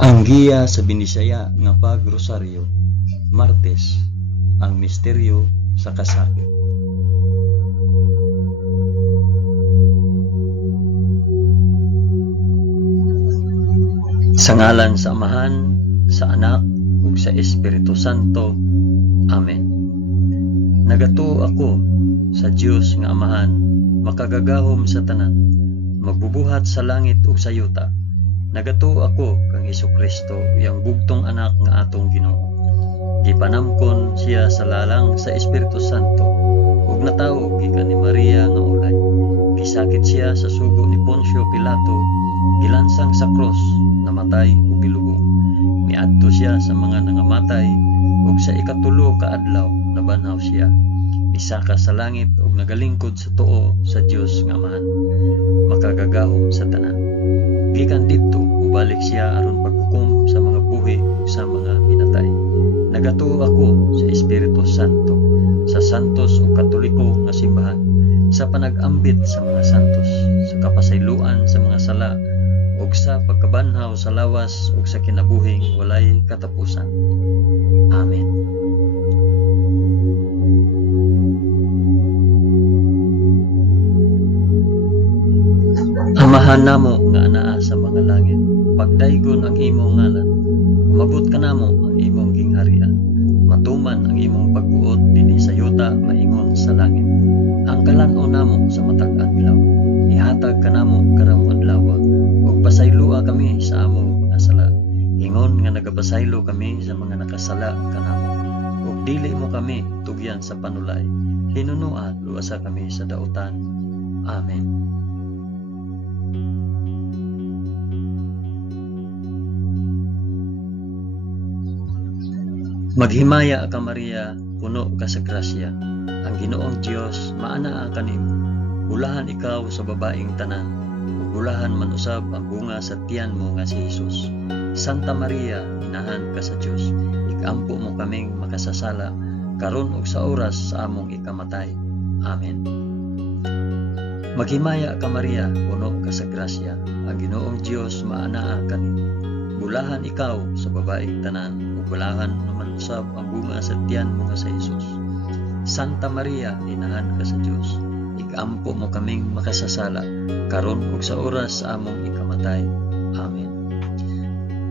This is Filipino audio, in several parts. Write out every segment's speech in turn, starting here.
Ang giya sa Binisaya nga pag-rosaryo, Martes, ang misteryo sa kasakit. Sa ngalan sa Amahan, sa Anak, ug sa Espiritu Santo. Amen. Nagatuo ako sa Dios nga Amahan, makagagahom sa tanan, magbubuhat sa langit ug sa yuta. Nagatuo ako kang Hesukristo, iyang bugtong anak nga atong Ginoo. Gipanamkon siya sa lalang sa Espiritu Santo, ug natawo gikan ni Maria nga ulay. Gisakit siya sa sugo ni Poncio Pilato, gilansang sa cross, namatay ug gilubong. Miadto siya sa mga nangamatay, ug sa ikatulo ka adlaw nabanhaw siya. Misaka sa langit ug nagalingkod sa tuo sa Dios nga Amahan, makagagahom sa tanan. Gikan didto ubalik siya aron paghukom sa mga buhi ug sa mga minatay. Nagatuo ako sa Espiritu Santo, sa santos ug katoliko nga simbahan, sa panag-ambit sa mga santos, sa kapasayloan sa mga sala, ug sa pagkabanhaw sa lawas ug sa kinabuhing walay katapusan. Amen. Amahan namo nga anaa sa mga langit, pagdaygon ang imong ngalan, umabot ka namo ang imong gingharian, matuman ang imong pagbuot dinhi sa yuta maingon sa langit. Ang kalan-on namo sa matag adlaw, ihatag ka namo karong adlaw, ug pasayloa kami sa among mga sala, ingon nga nagapasaylo kami sa mga nakasala kanamo, ug dili mo kami tugyan sa panulay, hinunua luwasa kami sa dautan. Amen. Maghimaya ka Maria, puno ka sa grasya, ang Ginoong Dios maanaa kanimo. Bulahan ikaw sa babaeng tanan, ug bulahan man usab ang bunga sa tiyan mo nga si Hesus. Santa Maria, inahan ka sa Dios, ikampo mo kaming makasasala, karon ug sa oras sa among ikamatay. Amen. Maghimaya ka Maria, puno ka sa grasya, ang Ginoong Dios maanaa kanimo. Bulahan ikaw sa babaeng tanan, ug bulahan naman usab ang bunga sa tiyan mo nga sa Hesus. Santa Maria, inahan ka sa Dios, ikampo mo kaming makasasala, karon ug sa oras sa among ikamatay. Amen.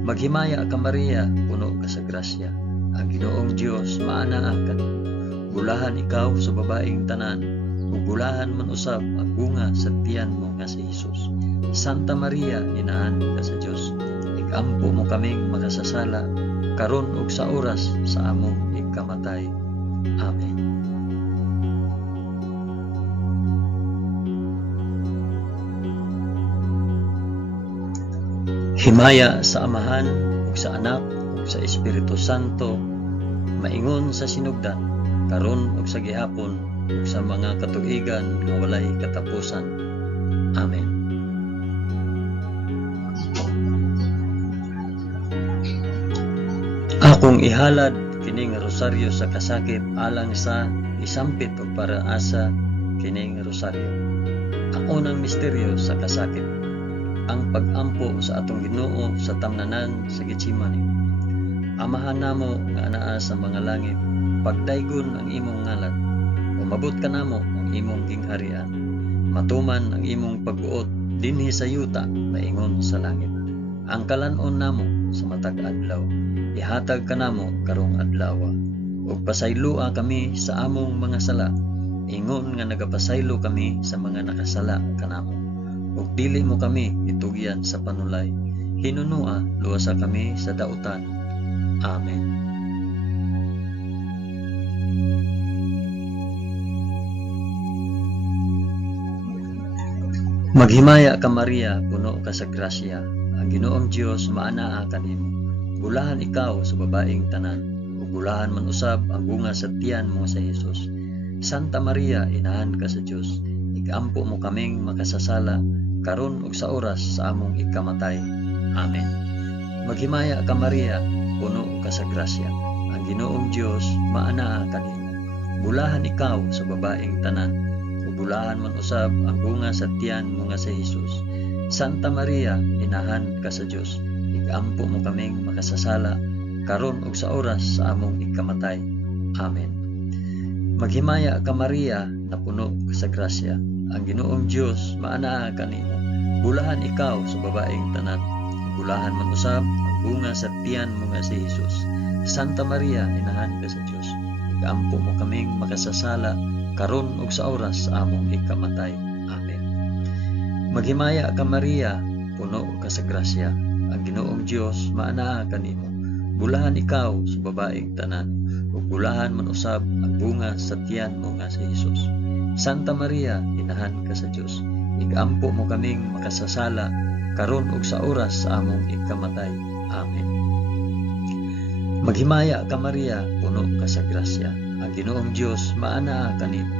Maghimaya ka Maria, puno ka sa grasya, ang Ginoong Dios maanaa kanimo. Bulahan ikaw sa babaeng tanan, ug bulahan man usab ang bunga sa tiyan mo nga sa Hesus. Santa Maria, inahan ka sa Dios, ikampo mo kaming makasasala, karon ug sa oras sa among ikamatay. Amen. Himaya sa Amahan ug sa Anak ug sa Espiritu Santo, maingon sa sinugdan, karon ug sa gihapon ug sa mga katuigan nga walay katapusan. Amen. Akong ihalad kining rosaryo sa kasakit alang sa isampit ug para asa kining rosaryo. Ang unang misteryo sa kasakit, ang pag-ampo sa atong Ginoo sa tamnanan sa Getsemani. Amahan namo nga anaa sa mga langit, pagdaygon ang imong ngalan, umabot ka namo ang imong gingharian, matuman ang imong pagbuot dinhi sa yuta maingon sa langit. Ang kalan-on namo sa matag adlaw, ihatag ka namo karong adlaw, ug pasayloa kami sa among mga sala, ingon nga nagapasaylo kami sa mga nakasala kanamo, ug dili mo kami itugyan sa panulay, hinunua luwasa kami sa dautan. Amen. Maghimaya ka Maria, puno ka sa grasya, ang Ginoong Dios maanaa kanimo. Bulahan ikaw sa babaeng tanan, ug bulahan man usab ang bunga sa tiyan mo sa Hesus. Santa Maria, inahan ka sa Dios, ikampo mo kaming makasasala, karon ug sa oras sa among ikamatay. Amen. Maghimaya ka Maria, puno ka sa grasya, ang Ginoong Dios maanaa kanimo. Bulahan ikaw sa babaeng tanan, ug bulahan man usab ang bunga sa tiyan mo nga sa Hesus. Santa Maria, inahan ka sa Dios, igampo mo kaming makasasala karon ug sa oras sa among ikamatay. Amen. Maghimaya ka Maria, na puno ka sa grasya. Ang Ginoong Dios maanaa kanimo. Bulahan ikaw sa babaeng tanan. Bulahan man usab ang bunga sa tiyan mo nga si Jesus. Santa Maria, inahan ka sa Dios. Igampo mo kaming makasasala karon ug sa oras sa among ikamatay. Amen. Maghimaya ka Maria, puno ka sa grasya. Ang Ginoong Dios maanaa kanimo. Bulahan ikaw sa babaeng tanan. Ug bulahan man usab ang bunga sa tiyan mo nga si Jesus. Santa Maria, inahan ka sa Dios. Igampo mo kaming makasasala karon ug sa oras sa among ikamatay. Amen. Maghimaya ka Maria, puno ka sa grasya. Ang Ginoong Dios maanaa kanimo.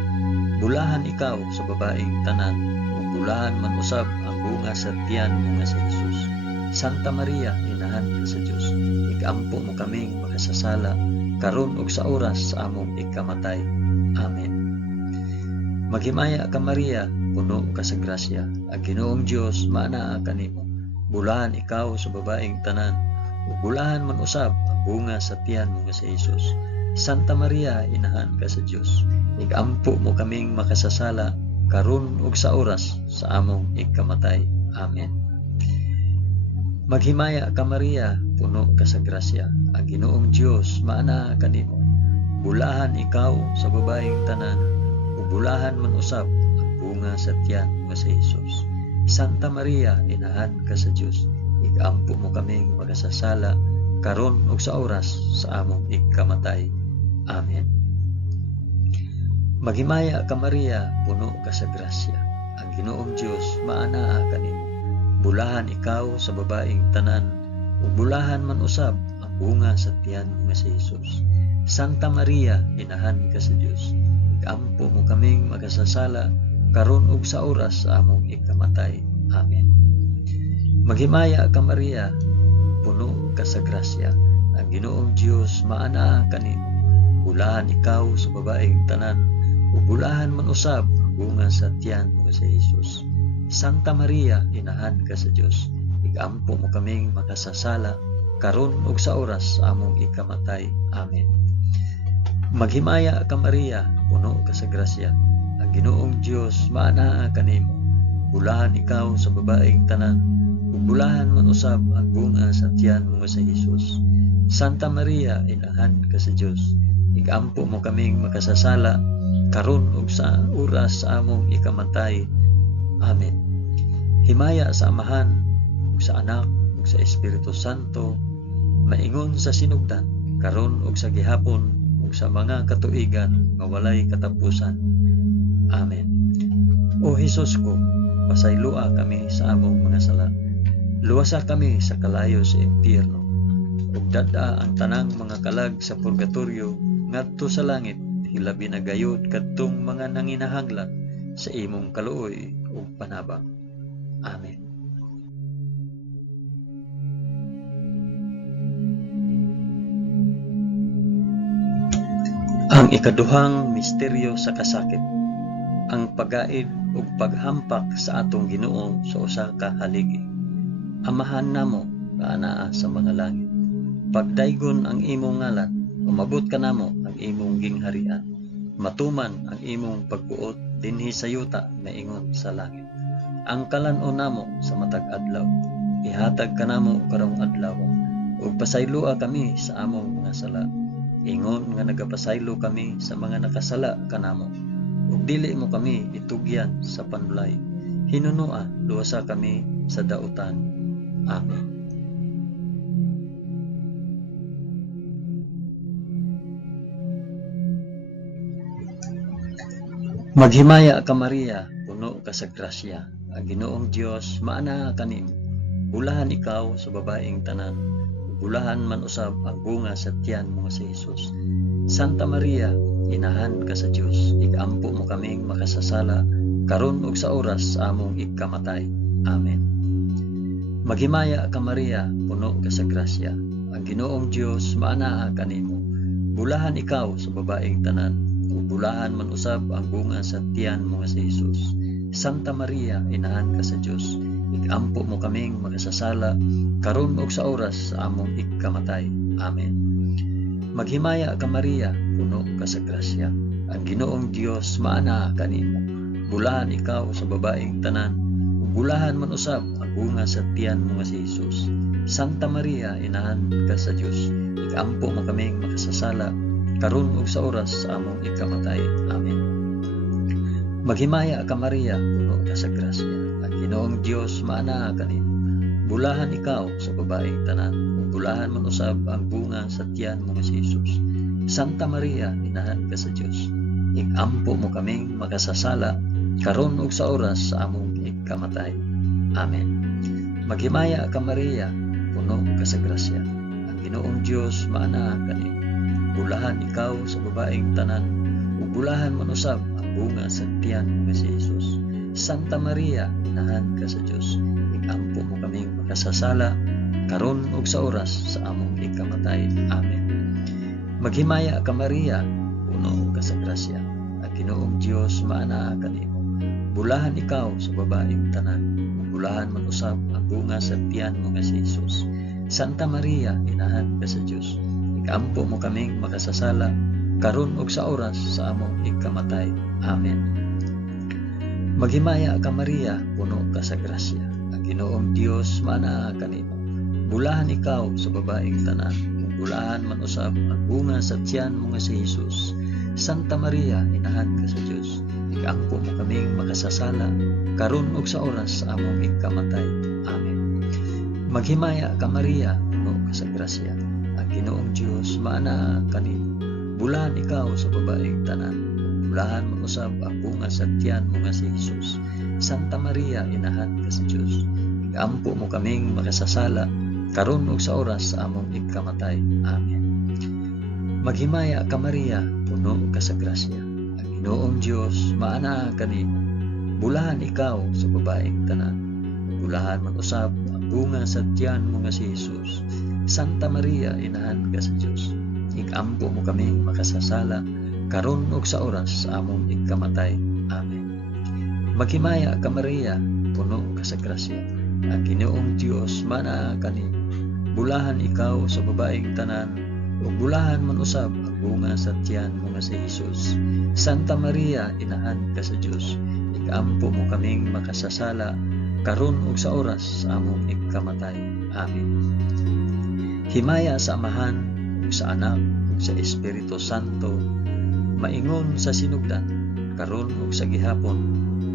Bulahan ikaw sa babaeng tanan, ug bulahan man usab ang bunga sa tiyan mo nga si Jesus. Santa Maria, inahan ka sa Dios. Igampo mo kaming makasasala karon ug sa oras sa among ikamatay. Amen. Maghimaya ka Maria, puno ka sa grasya. Ang Ginoong Dios maanaa kanimo. Bulahan ikaw sa babaeng tanan, ug bulahan man usab ang bunga sa tiyan mo nga si Jesus. Santa Maria, inahan ka sa Dios. Igampo mo kaming makasasala karon ug sa oras sa among ikamatay. Amen. Maghimaya ka Maria, puno ka sa grasya. Ang Ginoong Dios maanaa kanimo. Bulahan ikaw sa babaeng tanan, ug bulahan man usab ang bunga sa tiyan nga si Jesus. Santa Maria, inahan ka sa Dios. Igampo mo kaming makasasala karon ug sa oras sa among ikamatay. Amen. Maghimaya ka Maria, puno ka sa grasya. Ang Ginoong Dios maanaa kanimo. Bulahan ikaw sa babaeng tanan, ug bulahan man usab ang bunga sa tiyan nga si Jesus. Santa Maria, inahan ka sa Dios. Igampo mo kaming makasasala karon ug sa oras sa among ikamatay. Amen. Maghimaya ka Maria, puno ka sa grasya. Ang Ginoong Dios maanaa kanimo. Bulahan ikaw sa babaeng tanan, ug bulahan man usab ang bunga sa tiyan nga si Jesus. Santa Maria, inahan ka sa Dios. Igampo mo kaming makasasala karon ug sa oras sa among ikamatay. Amen. Maghimaya ka Maria, puno ka sa grasya. Ang Ginoong Dios maanaa kanimo. Bulahan ikaw sa babaeng tanan, ug bulahan man usab ang bunga sa tiyan mo sa Jesus. Santa Maria, inahan ka sa Dios. Igampo mo kaming makasasala karon ug sa oras sa among ikamatay. Amen. Himaya sa Amahan, ug sa Anak, ug sa Espiritu Santo, maingon sa sinugdan, karon ug sa gihapon, ug sa mga katuigan nga walay katapusan. Amen. O Hesus ko, pasaylua kami sa among mga sala. Luwasa kami sa kalayo sa impyerno, ug dad-a ang tanang mga kalag sa purgatorio ngadto sa langit, hilabi na gayud kadtong mga nanginahanglan sa imong kaluoy ug panabang. Amen. Ang ikaduhang misteryo sa kasakit, ang pagaid ug paghampak sa atong Ginoo sa usa ka haligi. Amahan namo nga anaa sa mga langit, pagdaygon ang imong ngalan, umabot ka namo ang imong gingharian, matuman ang imong pagbuot dinhi sa yuta na ingon sa langit. Ang kalan-on namo sa matag adlaw, ihatag ka namo karong adlaw, ug pasaylua kami sa among mga sala, ingon nga nagapasaylo kami sa mga nakasala kanamo, ug dili mo kami itugyan sa panulay, hinunua luwasa kami sa dautan. Amen. Maghimaya ka Maria, puno ka sa grasya. Ang Ginoong Dios maanaa kanimo. Bulahan ikaw sa babaeng tanan, bulahan man usab ang bunga sa tiyan mo sa Jesus. Santa Maria, inahan ka sa Dios. Igampo mo kaming makasasala karon ug sa oras sa among ikamatay. Amen. Maghimaya ka Maria, puno ka sa grasya. Ang Ginoong Dios maanaa kanimo. Bulahan ikaw sa babaeng tanan, ug bulahan man usab ang bunga sa tiyan mo sa Jesus. Santa Maria, inahan ka sa Dios. igampo mo kaming makasasala karon ug sa oras sa among ikamatay. Amen. Maghimaya ka Maria, puno ka sa grasya. Ang Ginoong Dios maana kanimo. Bulahan ikaw sa babaeng tanan, ug bulahan man usab ang bunga sa tiyan mo nga si Jesus. Santa Maria, inahan ka sa Dios, igampo mo kaming makasasala karon ug sa oras sa among ikamatay. Amen. Maghimaya ka Maria, puno ka sa grasya. Ang Ginoong Dios maana kanimo. Bulahan ikaw sa babaeng tanan, ug bulahan man usab ang bunga sa tiyan mo nga si Jesus. Santa Maria, inahan ka sa Dios, igampo mo kaming makasasala karon ug sa oras sa among ikamatay. Amen. Maghimaya ka Maria, puno ka sa grasya. Ang Ginoong Dios maana kanimo. Bulahan ikaw sa babaeng tanan, ug bulahan man usab ang bunga sa tiyan mo nga si Jesus. Santa Maria, inahan ka sa Dios, igampo mo kaming makasasala karon ug sa oras sa among ikamatay. Amen. Maghimaya ka Maria, puno ka sa grasya. Ang Ginoong Dios maana kanimo. Bulahan ikaw sa babaeng tanan, ug bulahan man usab ang bunga sa tiyan mo nga si Jesus. Santa Maria, inahan ka sa Dios, igampo mo kaming makasasala karon ug sa oras sa among ikamatay. Amen. Maghimaya ka Maria, puno ka sa grasya. Ang Ginoong Dios maana kanimo. Bulahan ikaw sa babaeng tanan, ug bulahan man usab ang bunga sa tiyan mo nga si Jesus. Santa Maria, inahan ka sa Dios, igampo mo kaming makasasala karon ug sa oras sa among ikamatay. Amen. Maghimaya ka Maria, puno ka sa grasya. Ang Ginoong Dios maana kanimo. Bulahan ikaw sa babaeng tanan, bulahan man usab ang bunga sa tiyan mo nga si Jesus. Santa Maria, inahan ka sa Dios, igampo mo kaming makasasala karon ug sa oras sa among ikamatay. Amen. Maghimaya ka Maria, puno ka sa grasya. Ang Ginoong Dios maana kanimo. Bulahan ikaw sa babaeng tanan, bulahan man usab ang bunga sa tiyan mo nga si Jesus. Santa Maria, inahan ka sa Dios, igampo mo kaming makasasala karon ug sa oras sa among ikamatay. Amen. Maghimaya ka Maria, puno ka sa grasya. Ang Ginoong Dios maana kanimo. Bulahan ikaw sa babaeng tanan, ug bulahan man usab ang bunga sa tiyan mo nga si Jesus. Santa Maria, inahan ka sa Dios, igampo mo kaming makasasala karon ug sa oras sa among ikamatay. Amen. Himaya sa Amahan ug sa Anak ug sa Espiritu Santo, maingon sa sinugdan karon ug sa gihapon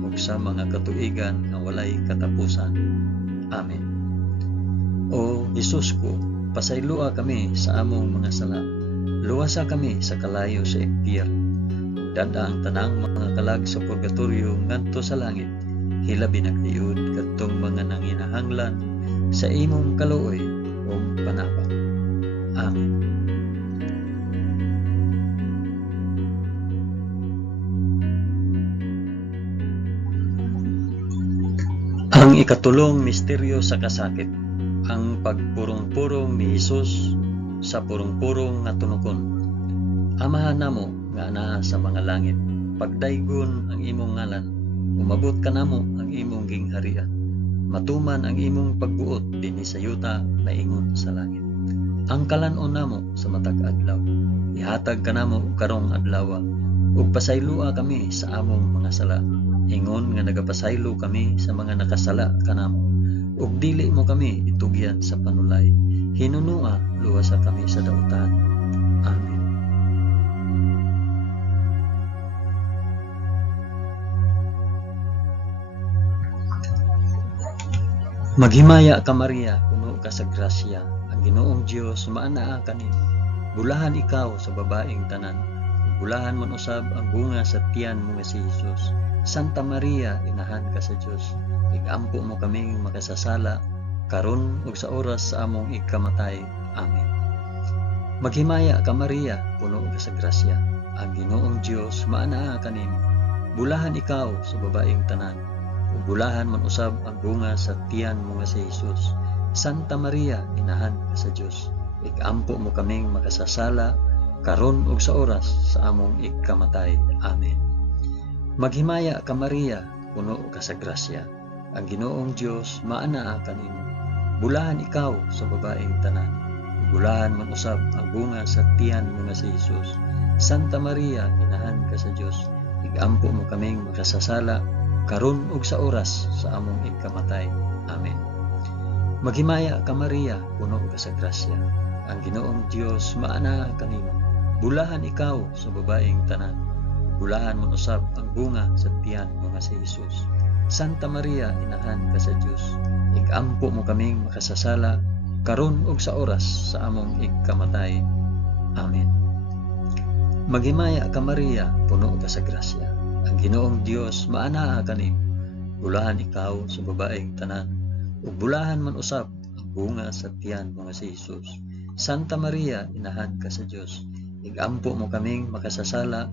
ug sa mga katuigan nga walay katapusan. Amen. O Jesus ko, pasaylua kami sa among mga sala. Luwasa kami sa kalayo sa impyerno. Dada ang tanang mga kalag sa purgatorio ngadto sa langit. Hilabi na kayod kadtong mga nanginahanglan sa imong kaluoy o panabang. Amen. Ang ikatulong misteryo sa kasakit, ang pagpurong-purong ni Jesus sa purong-purong nga tunokon. Amahan namo nga anaa sa mga langit, pagdaygon ang imong ngalan, umabot ka namo ang imong gingharian. Matuman ang imong pagbuot dinhi sa yuta na ingon sa langit. Ang kalan-on namo sa matag adlaw, ihatag ka namo karong adlaw, ug pasaylua kami sa among mga sala. Ingon nga nagapasaylo kami sa mga nakasala kanamo, ug dili mo kami itugyan sa panulay. Hinunua luwasa kami sa dautan. Amen. Maghimaya ka Maria, puno ka sa grasya. Ang Ginoong Dios maanaa kanimo. Bulahan ikaw sa babaeng tanan, ug bulahan man usab ang bunga sa tiyan mo nga si Jesus. Santa Maria, inahan ka sa Dios, igampo mo kaming makasasala karon ug sa oras sa among ikamatay. Amen. Maghimaya ka Maria, puno ka sa grasya. Ang Ginoong Dios maanaa kanimo. Bulahan ikaw sa babaeng tanan, ug bulahan man usab ang bunga sa tiyan mo nga si Jesus. Santa Maria, inahan ka sa Dios, igampo mo kaming makasasala karon ug sa oras sa among ikamatay. Amen. Maghimaya ka Maria, puno ka sa grasya. Ang Ginoong Dios maanaa kanimo. Bulahan ikaw sa babaeng tanan. Bulahan man usab ang bunga sa tiyan mo nga si Jesus. Santa Maria, inahan ka sa Dios. Igampo mo kaming makasasala karon ug sa oras sa among ikamatay. Amen. Maghimaya ka Maria, puno ka sa grasya. Ang Ginoong Dios maanaa kanimo. Bulahan ikaw sa babaeng tanan. Bulahan man usab ang bunga sa tiyan mo nga si Jesus. Santa Maria, inahan ka sa Dios. Igampo mo kaming makasasala karon ug sa oras sa among ikamatay. Amen. Maghimaya ka Maria, puno ka sa grasya. Ang Ginoong Dios maanaa kanimo. Bulahan ikaw sa babaeng tanan. Ug bulahan man usab ang bunga sa tiyan mo nga si Jesus. Santa Maria, inahan ka sa Dios. Igampo mo kaming makasasala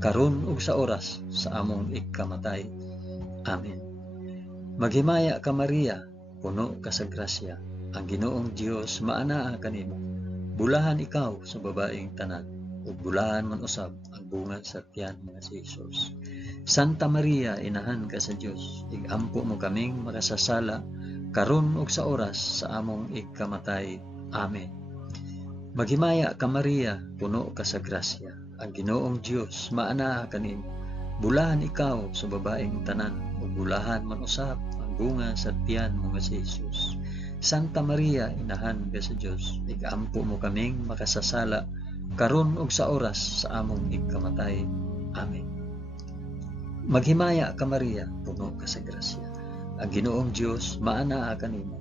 karon ug sa oras sa among ikamatay. Amen. Maghimaya ka Maria, puno ka sa grasya. Ang Ginoong Dios maanaa kanimo. Bulahan ikaw sa babaeng tanan. Ug bulahan man usab ang bunga sa tiyan nga si Jesus. Santa Maria, inahan ka sa Dios. Igampo mo kaming makasasala karon ug sa oras sa among ikamatay. Amen. Maghimaya ka Maria, puno ka sa grasya. Ang Ginoong Dios maanaa kanimo. Bulahan ikaw sa babaeng tanan. Ug bulahan man usab ang bunga sa tiyan mo nga si Jesus. Santa Maria, inahan ka sa Dios. Igampo mo kaming makasasala karon ug sa oras sa among ikamatay. Amen. Maghimaya ka Maria, puno ka sa grasya. Ang Ginoong Dios maanaa kanimo.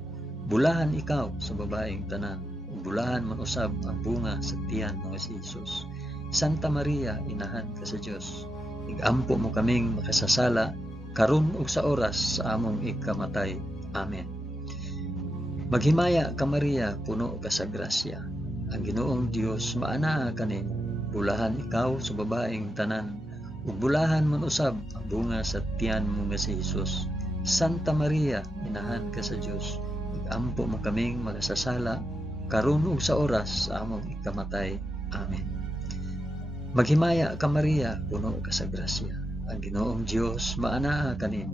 Bulahan ikaw sa babaeng tanan. Ug bulahan man usab ang bunga sa tiyan mo nga si Jesus. Santa Maria, inahan ka sa Dios. Igampo mo kaming makasasala karon ug sa oras sa among ikamatay. Amen. Maghimaya ka Maria, puno ka sa grasya. Ang Ginoong Dios maanaa kanimo. Bulahan ikaw sa babaeng tanan. Ug bulahan man usab ang bunga sa tiyan mo nga si Jesus. Santa Maria, inahan ka sa Dios. Igampo mo kaming makasasala karon ug sa oras sa among ikamatay. Amen. Maghimaya ka Maria, puno ka sa grasya. Ang Ginoong Dios maanaa kanimo.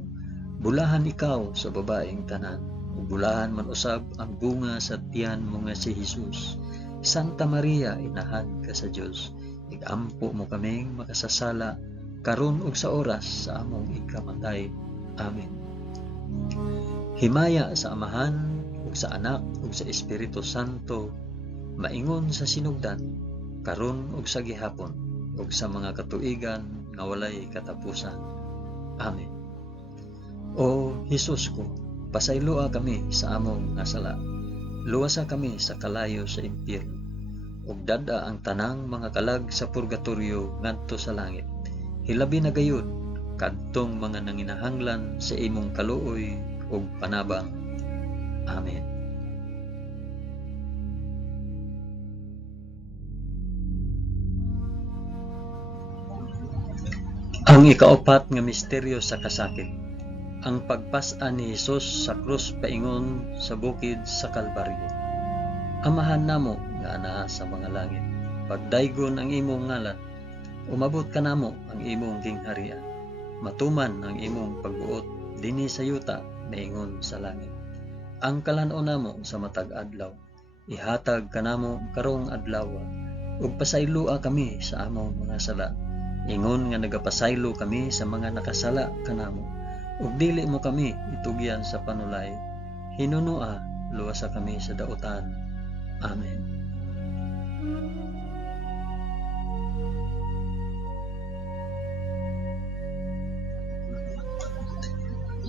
Bulahan ikaw sa babaeng tanan. Ug bulahan man usab ang bunga sa tiyan mo nga si Jesus. Santa Maria, inahan ka sa Dios. Igampo mo kaming makasasala karon ug sa oras sa among ikamatay. Amen. Himaya sa Amahan ug sa Anak ug sa Espiritu Santo, maingon sa sinugdan, karon ug sa gihapon, ug sa mga katuigan nga walay katapusan. Amen. O Hesus ko, pasayloa kami sa among nga sala. Luwasa kami sa kalayo sa impyerno, ug dada ang tanang mga kalag sa purgatorio ngadto sa langit. Hilabi na gayud kadtong mga nanginahanglan sa imong kaluoy ug panabang. Amen. Ang ikaapat nga misteryo sa kasakit, ang pagpas-an ni Hesus sa krus paingon sa bukid sa Kalbaryo. Amahan namo nga anaa sa mga langit, pagdaygon ang imong ngalan, umabot ka namo ang imong gingharian, matuman ang imong pagbuot dinhi sa yuta maingon sa langit. Ang kalan-on namo sa matag adlaw, ihatag kanamo karong adlaw, ug pasaylua kami sa among mga sala, ingon nga nagapasaylo kami sa mga nakasala kanamo, ug dili mo kami itugyan sa panulay, hinunua luwasa kami sa dautan. Amen.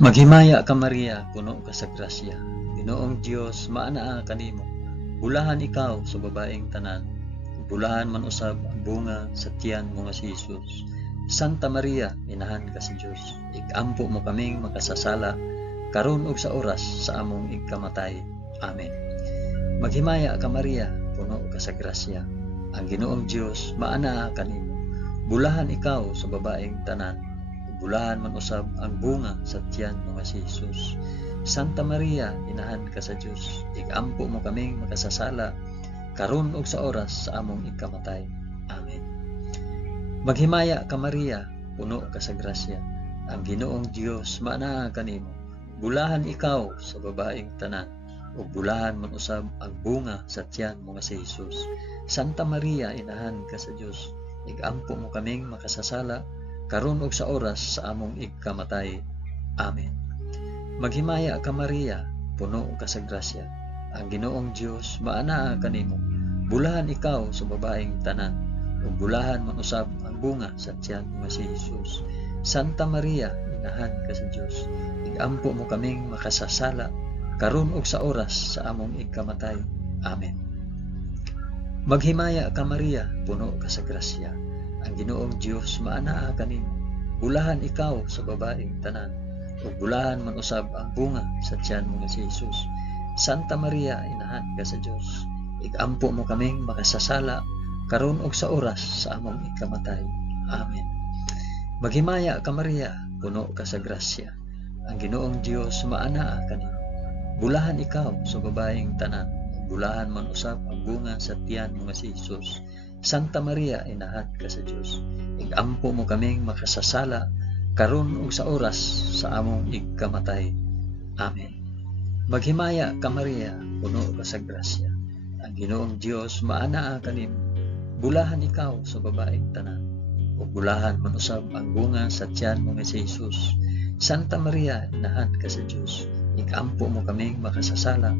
Maghimaya ka Maria, puno ka sa grasya. Ginoong Dios maanaa kanimo. Bulahan ikaw sa babaeng tanan. Bulahan man usab ang bunga sa tiyan mo nga si Jesus. Santa Maria, inahan ka sa Dios. Igampo mo kaming makasasala karon ug sa oras sa among ikamatay. Amen. Maghimaya ka Maria, puno ka sa grasya. Ang Ginoong Dios maanaa kanimo. Bulahan ikaw sa babaeng tanan. Bulahan man usab ang bunga sa tiyan mo nga si Jesus. Santa Maria, inahan ka sa Dios. Igampo mo kaming makasasala karon ug sa oras sa among ikamatay. Amen. Maghimaya ka Maria, puno ka sa grasya. Ang Ginoong Dios maanaa kanimo. bulahan ikaw sa babaeng tanan, ug bulahan man usab ang bunga sa tiyan mo nga si Jesus. Santa Maria, inahan ka sa Dios, igampo mo kaming makasasala karon ug sa oras sa among igkamatay. Amen. Maghimaya ka Maria, puno ka sa grasya. Ang Ginoong Dios maanaa kanimo. Bulahan ikaw sa babaeng tanan, ug bulahan man usab ang bunga sa tiyan mo si Jesus. Santa Maria, inahan ka sa Dios, igampo mo kaming makasasala karon ug sa oras sa among igkamatay. Amen. Maghimaya ka Maria, puno ka sa grasya. Ang Ginoong Dios maanaa kanimo. Bulahan ikaw sa babaeng tanan, ug bulahan man usab ang bunga sa tiyan mo si Jesus. Santa Maria, inahan ka sa Dios, igampo mo kaming makasasala karon ug sa oras sa among igkamatay. Amen. Maghimaya ka Maria, puno ka sa grasya. Ang Ginoong Dios maanaa kanimo. Bulahan ikaw sa babaeng tanan, bulahan man usab ang bunga sa tiyan mo si Jesus. Santa Maria, inahan ka sa Dios, igampo mo kaming makasasala karon ug sa oras sa among igkamatay. Amen. Maghimaya ka Maria, puno ka sa grasya. Ang Ginoong Dios maanaa kanimo. Bulahan ikaw sa babaeng tanan, ug bulahan man usab ang bunga sa tiyan mo si Jesus. Santa Maria, inahan ka sa Dios, igampo mo kaming makasasala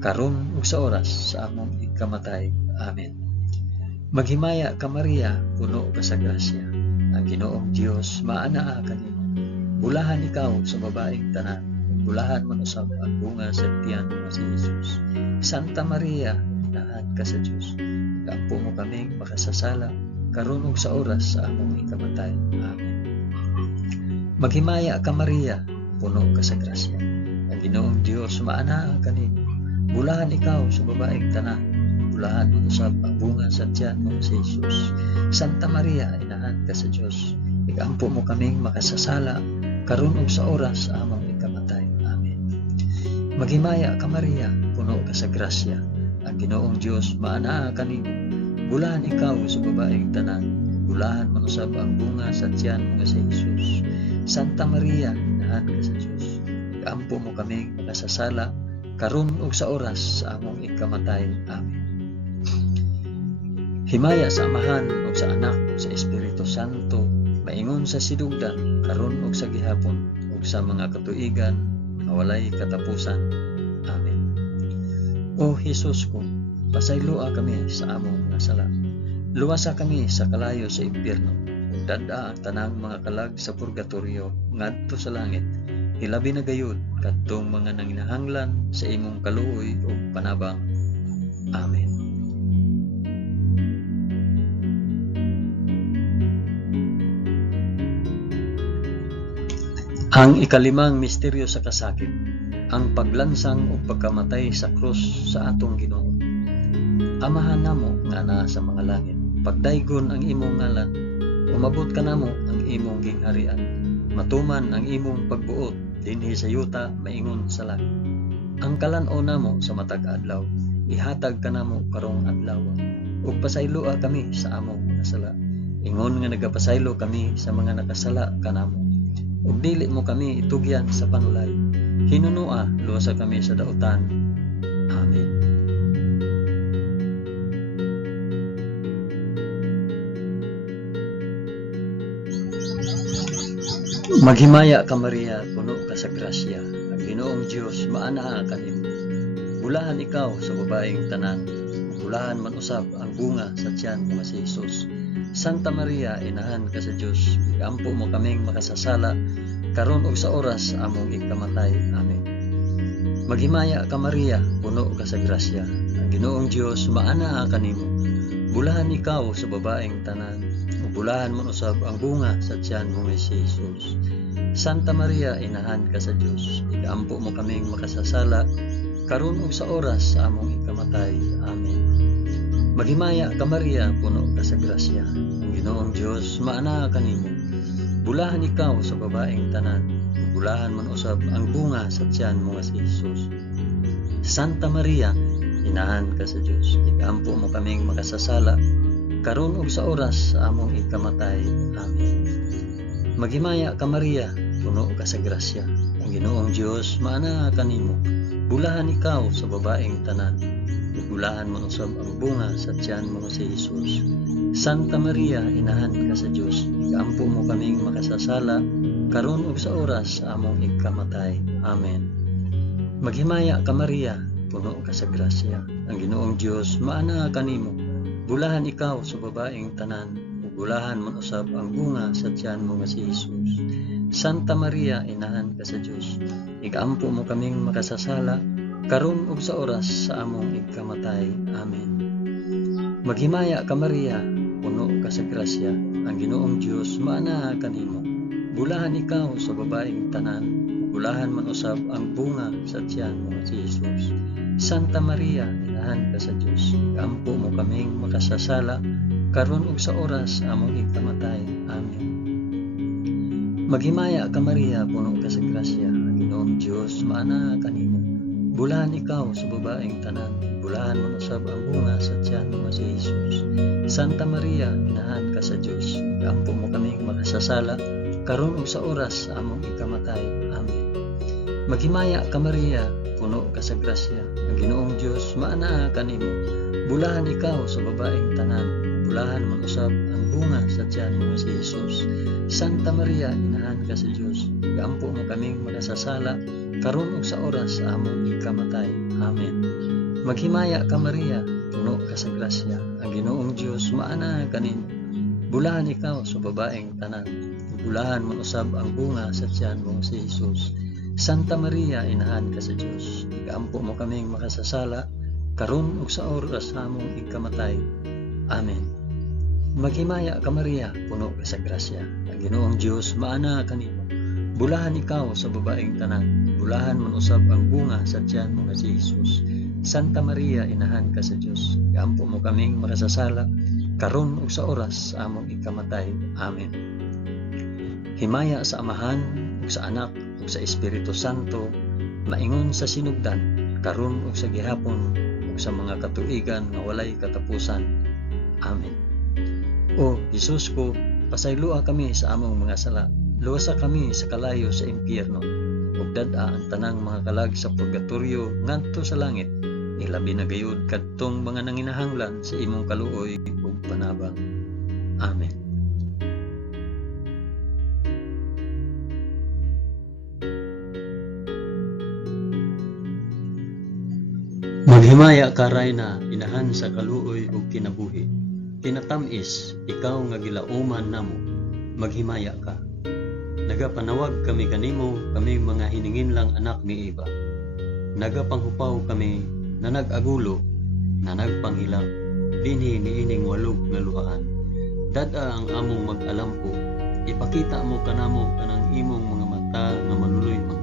karon ug sa oras sa among igkamatay. Amen. Maghimaya ka Maria, puno ka sa grasya. Ang Ginoong Dios maanaa kanimo. Bulahan ikaw sa babaeng tanan, bulahan man usab ang bunga sa tiyan mo si Jesus. Santa Maria, inahan ka sa Dios, igampo mo kaming makasasala karon ug sa oras sa among ikamatay. Amen. Maghimaya ka Maria, puno ka sa grasya. Ang Ginoong Dios maanaa kanimo. Bulahan ikaw sa babaeng tanan, bulahan man usab ang bunga sa tiyan mo si Jesus. Santa Maria, inahan ka sa Dios, igampo mo kaming makasasala karon ug sa oras sa among ikamatay. Amen. Maghimaya ka Maria, puno ka sa grasya. Ang Ginoong Dios maanaa kanimo. Bulahan ikaw sa babaeng tanan, bulahan man usab ang bunga sa tiyan mo si Jesus. Santa Maria, inahan ka sa Dios, igampo mo kaming makasasala karon ug sa oras sa among ikamatay. Amen. Himaya sa Amahan ug sa Anak ug sa Espiritu Santo, maingon sa sidugdan karon ug sa gihapon ug sa mga katuigan nga walay katapusan. Amen. O Jesus ko, pasayloa kami sa among mga sala. Luwasa kami sa kalayo sa impyerno, ug dad-a ang tanang mga kalag sa purgatorio ngadto sa langit. Hilabi na gayud kadtong mga nanginahanglan sa imong kaluoy ug panabang. Amen. Ang ikalimang misteryo sa kasakit, ang paglansang ug pagkamatay sa krus sa atong Ginoo. Amahan namo nga naa sa mga langit, pagdaygon ang imong ngalan, umabot ka namo ang imong gingharian, matuman ang imong pagbuot dinhi sa yuta maingon sa langit. Ang kalan-o namo sa matag adlaw, ihatag ka namo karong adlaw, ug pasayloa kami sa among mga sala. Ingon nga nagapasaylo kami sa mga nakasala kanamo. Ug dili mo kami itugyan sa panulay. Hinunua luwasa kami sa dautan. Amen. Maghimaya ka Maria, puno ka sa grasya. Ang Ginoong Dios maanaa kanimo. Bulahan ikaw sa babaeng tanan, bulahan man usab ang bunga sa tiyan mo si Jesus. Santa Maria, inahan ka sa Dios, igampo mo kaming makasasala karon ug sa oras sa among ikamatay. Amen. Maghimaya ka Maria, puno ka sa grasya. Ang Ginoong Dios maanaa kanimo. Bulahan ikaw sa babaeng tanan, bulahan man usab ang bunga sa tiyan mo si Jesus. Santa Maria, inahan ka sa Dios, igampo mo kaming makasasala karon ug sa oras sa among ikamatay. Amen. Maghimaya ka Maria, puno ka sa grasya. Ang Ginoong Dios maanaa kanimo. Bulahan ikaw sa babaeng tanan, bulahan man usab ang bunga sa tiyan mo si Jesus. Santa Maria, inahan ka sa Dios, igampo mo kaming makasasala karon ug sa oras sa among ikamatay. Amen. Maghimaya ka Maria, puno ka sa grasya. Ang Ginoong Dios maana kanimo. Bulahan ikaw sa babaeng tanan. Bulahan mo usab ang bunga sa tiyan mo si Jesus. Santa Maria, inahan ka sa Dios. Ikampo mo kaming makasasala karon ug sa oras sa among ikamatay. Amen. Maghimaya ka Maria, puno ka sa grasya. Ang Ginoong Dios maana kanimo. Bulahan ikaw sa babaeng tanan. Bulahan man usab ang bunga sa tiyan mo nga si Jesus. Santa Maria, inahan ka sa Dios. Ikampo mo kaming makasasala karon ug sa oras sa among ikamatay. Amen. Maghimaya ka Maria, puno ka sa grasya. Ang Ginoong Dios maana kanimo. Bulahan ikaw sa babaeng tanan. Bulahan man usab ang bunga sa tiyan mo nga si Jesus. Santa Maria, inahan ka sa Dios. Ikampo mo kaming makasasala karon ug sa oras sa among ikamatay. Amen. Maghimaya ka Maria, puno ka sa grasya. Ang Ginoong Dios maana kanimo. Bulahan ikaw sa babaeng tanan. Bulahan mo usab ang bunga sa tiyan mo si Jesus. Santa Maria, inahan ka sa Dios. Ikampo mo kaming makasasala karon ug sa oras sa among ikamatay. Amen. Maghimaya ka Maria, puno ka sa grasya. Ang Ginoong Dios maana kanimo. Bulahan ikaw sa babaeng tanan. Bulahan man usab ang bunga sa tiyan mo si Jesus. Santa Maria, inahan ka sa Dios. Ikampo mo kaming makasasala karon ug sa oras sa among ikamatay. Amen. Maghimaya ka Maria, puno ka sa grasya. Ang Ginoong Dios maana kanimo. Bulahan ikaw sa babaeng tanan. Bulahan man usab ang bunga sa tiyan mo si Jesus. Santa Maria, inahan ka sa Dios. Ikampo mo kaming makasasala karon ug sa oras sa among ikamatay. Amen. Maghimaya ka Maria, puno ka sa grasya. Ang Ginoong Dios maana kanimo. Bulahan ikaw sa babaeng tanan. Bulahan man usab ang bunga sa tiyan mo nga si Jesus. Santa Maria, inahan ka sa Dios. Ikampo mo kaming makasasala karon ug sa oras sa among ikamatay. Amen. Himaya sa Amahan ug sa Anak ug sa Espiritu Santo, maingon sa sinugdan karon ug sa gihapon ug sa mga katuigan nga walay katapusan. Amen. O Jesus ko, pasayloa kami sa among mga sala. Luwasa kami sa kalayo sa impyerno. Ug dad-a ang tanang mga kalag sa purgatorio ngadto sa langit. Ilabi na gayud kadtong mga nanginahanglan sa imong kaluoy ug panabang. Amen. Maghimaya ka Rayna, inahan sa kaluoy ug kinabuhi. Tinatamis, ikaw nga gilauman namo, maghimaya ka. Nagapanawag kami kanimo, kami mga hiningin lang anak ni Eva. Nagapanghupaw kami, na nag-agulo, na nagpanghilak, dinhi niining walog nga luhaan. Dada ang among mag-alampo, ipakita mo kanamo kanang imong mga mata nga maluluyon.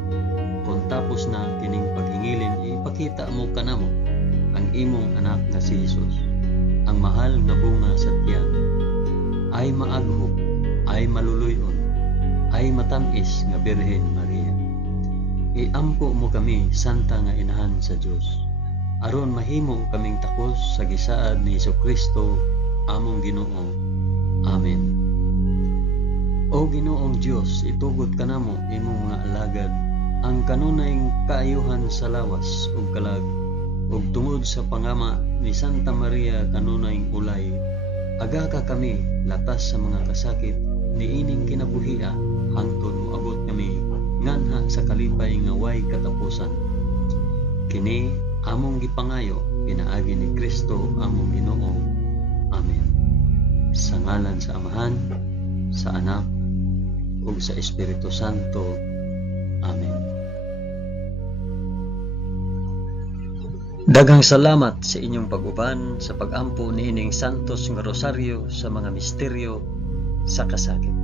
Kung tapos na kining paghingilin, ipakita mo kanamo ang imong anak nga si Jesus. Ang mahal nga bunga sa tiyan ay maaghop, ay maluluyon, ay matamis nga Birhen Maria. Iampo mo kami, santa nga inahan sa Dios, aron mahimo kaming takos sa gisaad ni Jesucristo among Ginoo. Amen. O Ginoong Dios, itugot kanamo imong mga alagad ang kanunayng kaayuhan sa lawas ug kalag, ug tungod sa pangama ni Santa Maria kanunayng ulay, aga ka kami latas sa mga kasakit niining kinabuhia hangtod moabot kami nganha sa kalipay nga way katapusan. Kini among gipangayo pinaagi ni Kristo among Ginoo. Amen. Sa ngalan sa Amahan, sa Anak, ug sa Espiritu Santo. Amen. Daghang salamat sa inyong pag-uban sa pag-ampo niining santos nga rosaryo sa mga misteryo sa kasakit.